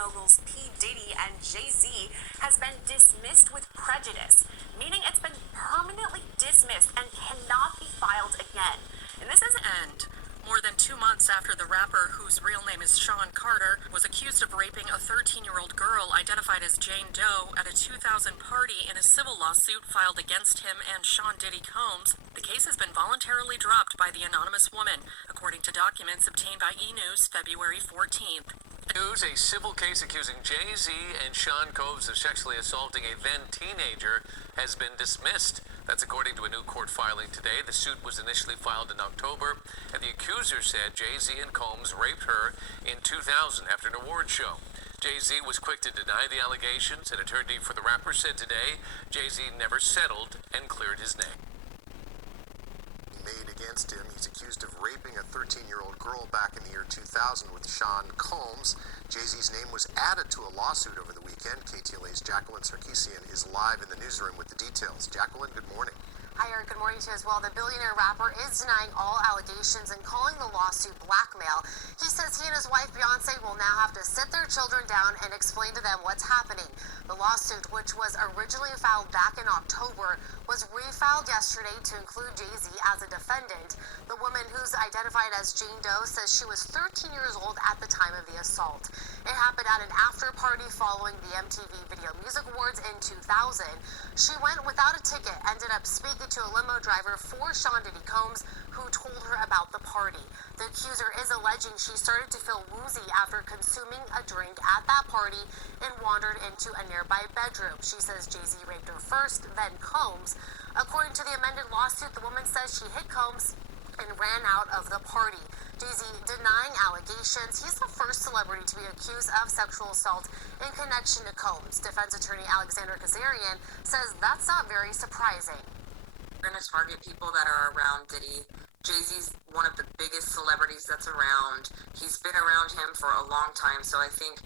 moguls P. Diddy and Jay-Z has been dismissed with prejudice, meaning it's been permanently dismissed and cannot be filed again. And this is more than 2 months after the rapper, whose real name is Sean Carter, was accused of raping a 13-year-old girl identified as Jane Doe at a 2000 party in a civil lawsuit filed against him and Sean Diddy Combs, the case has been voluntarily dropped by the anonymous woman, according to documents obtained by E! News February 14th. News, a civil case accusing Jay-Z and Sean Combs of sexually assaulting a then teenager has been dismissed. That's according to a new court filing today. The suit was initially filed in October, and the accuser said Jay-Z and Combs raped her in 2000 after an award show. Jay-Z was quick to deny the allegations. An attorney for the rapper said today Jay-Z never settled and cleared his name. Made against him. He's accused of raping a 13-year-old girl back in the year 2000 with Sean Combs. Jay-Z's name was added to a lawsuit over the weekend. KTLA's Jacqueline Sarkisian is live in the newsroom with the details. Jacqueline, good morning. Hi, Eric. Good morning to you as well. The billionaire rapper is denying all allegations and calling the lawsuit blackmail. He says he and his wife, Beyonce, will now have to sit their children down and explain to them what's happening. The lawsuit, which was originally filed back in October, was refiled yesterday to include Jay-Z as a defendant. The woman, who's identified as Jane Doe, says she was 13 years old at the time of the assault. It happened at an after-party following the MTV Video Music Awards in 2000. She went without a ticket, ended up speaking to a limo driver for Sean Diddy Combs, who told her about the party. The accuser is alleging she started to feel woozy after consuming a drink at that party and wandered into a nearby bedroom. She says Jay-Z raped her first, then Combs. According to the amended lawsuit, the woman says she hit Combs and ran out of the party. Jay-Z denying allegations. He's the first celebrity to be accused of sexual assault in connection to Combs. Defense attorney Alexander Kazarian says that's not very surprising. We're going to target people that are around Diddy. Jay-Z's one of the biggest celebrities that's around. He's been around him for a long time, so I think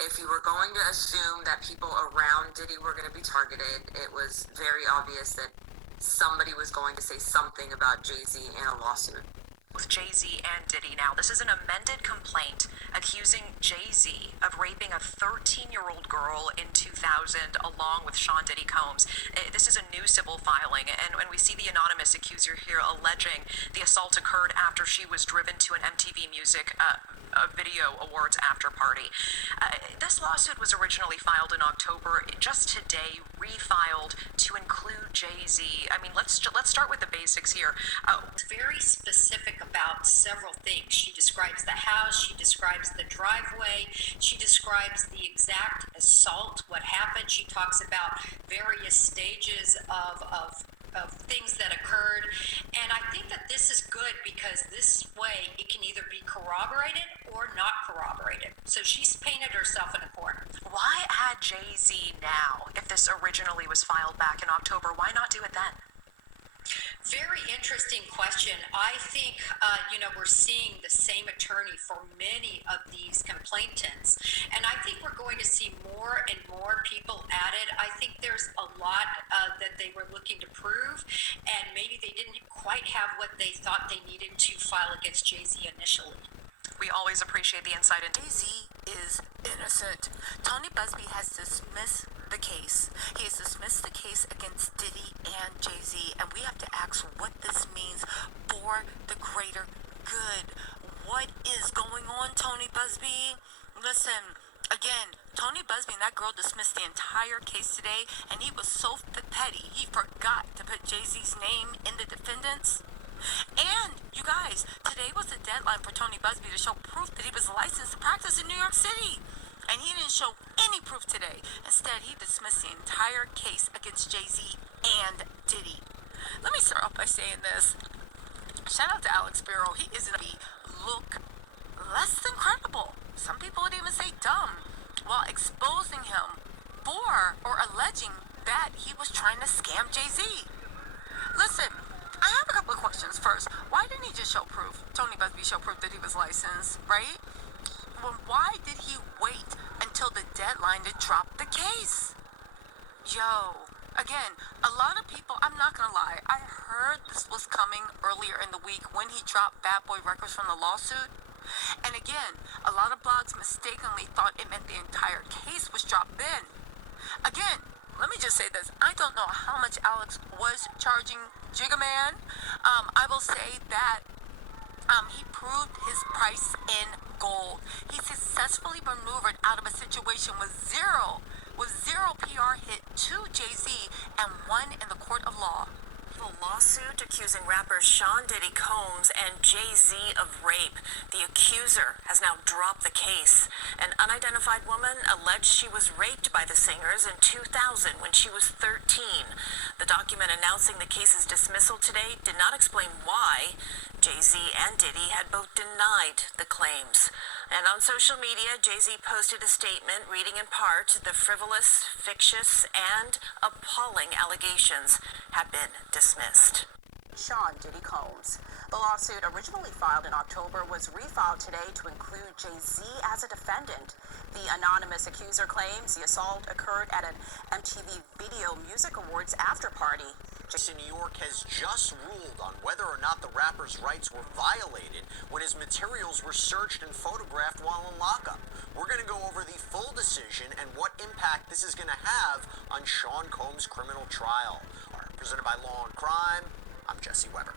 if you were going to assume that people around Diddy were going to be targeted, it was very obvious that somebody was going to say something about Jay-Z in a lawsuit. With Jay-Z and Diddy now, this is an amended complaint accusing Jay-Z of raping a 13-year-old girl in 2000 along with Sean Diddy Combs. This is a new civil filing, and when we see the anonymous accuser here alleging the assault occurred after she was driven to an MTV Music Video Awards after party. This lawsuit was originally filed in October, just today refiled to include Jay-Z. I mean, let's start with the basics here. Very specific about several things. She describes the house, she describes the driveway, she describes the exact assault, what happened. She talks about various stages of things that occurred. And I think that this is good because this way it can either be corroborated or not corroborated. So she's painted herself in a corner. Why add Jay-Z now? If this originally was filed back in October, why not do it then? Very interesting question. I think, we're seeing the same attorney for many of these complainants. And I think we're going to see more and more people added. I think there's a lot that they were looking to prove, and maybe they didn't quite have what they thought they needed to file against Jay-Z initially. We always appreciate the insight into Jay-Z is innocent. Tony Buzbee has dismissed the case. He has dismissed the case against Diddy and Jay-Z, and we have to ask what this means for the greater good. What is going on, Tony Buzbee? Listen, again, Tony Buzbee and that girl dismissed the entire case today, and he was so petty, he forgot to put Jay-Z's name in the defendants. And, you guys, today was the deadline for Tony Buzbee to show proof that he was licensed to practice in New York City. And he didn't show any proof today. Instead, he dismissed the entire case against Jay-Z and Diddy. Let me start off by saying this. Shout out to Alex Barrow. He is going to look less than credible. Some people would even say dumb, while exposing him for or alleging that he was trying to scam Jay-Z. Listen, I have a couple of questions. First, why didn't he just show proof? Tony Buzbee showed proof that he was licensed, right? Well, why did he wait until the deadline to drop the case? Yo, again, a lot of people, I'm not gonna lie, I heard this was coming earlier in the week when he dropped Bad Boy Records from the lawsuit. And again, a lot of blogs mistakenly thought it meant the entire case was dropped then. Again, let me just say this. I don't know how much Alex was charging Jigga Man. I will say that he proved his price in gold. He successfully maneuvered out of a situation with zero PR hit to Jay-Z and won in the court of law. A lawsuit accusing rappers Sean Diddy Combs and Jay-Z of rape. The accuser has now dropped the case. An unidentified woman alleged she was raped by the singers in 2000 when she was 13. The document announcing the case's dismissal today did not explain why. Jay-Z and Diddy had both denied the claims. And on social media, Jay-Z posted a statement reading in part, the frivolous, fictitious, and appalling allegations have been dismissed. Sean Diddy Combs. The lawsuit, originally filed in October, was refiled today to include Jay-Z as a defendant. The anonymous accuser claims the assault occurred at an MTV Video Music Awards after party. In New York has just ruled on whether or not the rapper's rights were violated when his materials were searched and photographed while in lockup. We're going to go over the full decision and what impact this is going to have on Sean Combs' criminal trial. Presented by Law and Crime, I'm Jesse Weber.